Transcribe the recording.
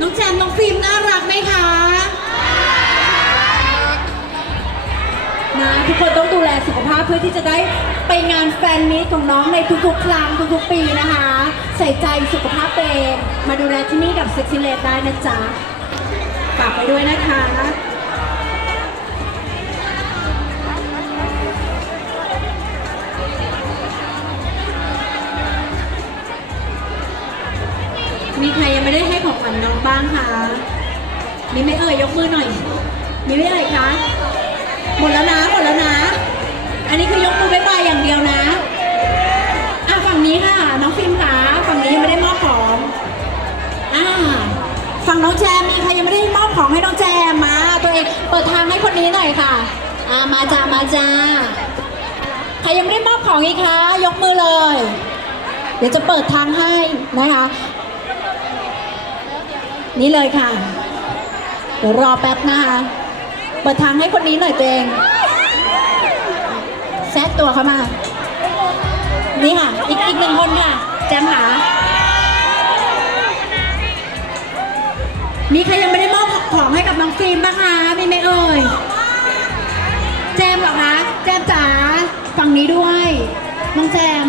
น้องแจมน้องฟิล์มน่ารักไหมคะนะทุกคนต้องดูแลสุขภาพเพื่อที่จะได้ไปงานแฟนมีตของน้องในทุกๆ ครั้งทุกๆ ปีนะคะ ใส่ใจสุขภาพตัวเองมาดูแลที่นี่กับเซ็กซี่เลดได้นะจ๊ะฝากไปด้วยนะคะ มีใครยังไม่ได้ให้ของขวัญน้องบ้างคะมีไม่เอ่ยยกมือหน่อย มีไม่เอ่ยคะหมดแล้วนะหมดแล้วนะ อันนี้คือยกมือบ๊ายบายอย่างเดียวนะอะฝั่งนี้ค่ะ น้องฟิล์มค่ะฝั่งนี้ยังไม่ได้มอบของอ่าฝั่งน้องแจมมีใครยังไม่ได้มอบของให้น้องแจมมา ตัวเองเปิดทางให้คนนี้หน่อยค่ะอ่ามาจ้ามาจ้าใครยังไม่ได้มอบของอีกคะยกมือเลย เดี๋ยวจะเปิดทางให้นะคะ นี่เลยค่ะ เดี๋ยวรอแป๊บนะคะเปิดทางให้คนนี้หน่อยตัวเองแซดตัวเข้ามา นี่ค่ะ อีกอีกหนึ่งคนค่ะ แจมหา มีใครยังไม่ได้มอบของให้กับน้องฟิล์มบ้างคะ มีไหมเอ่ย แจมหรอคะ แจมจ๋า ฝั่งนี้ด้วย น้องแจม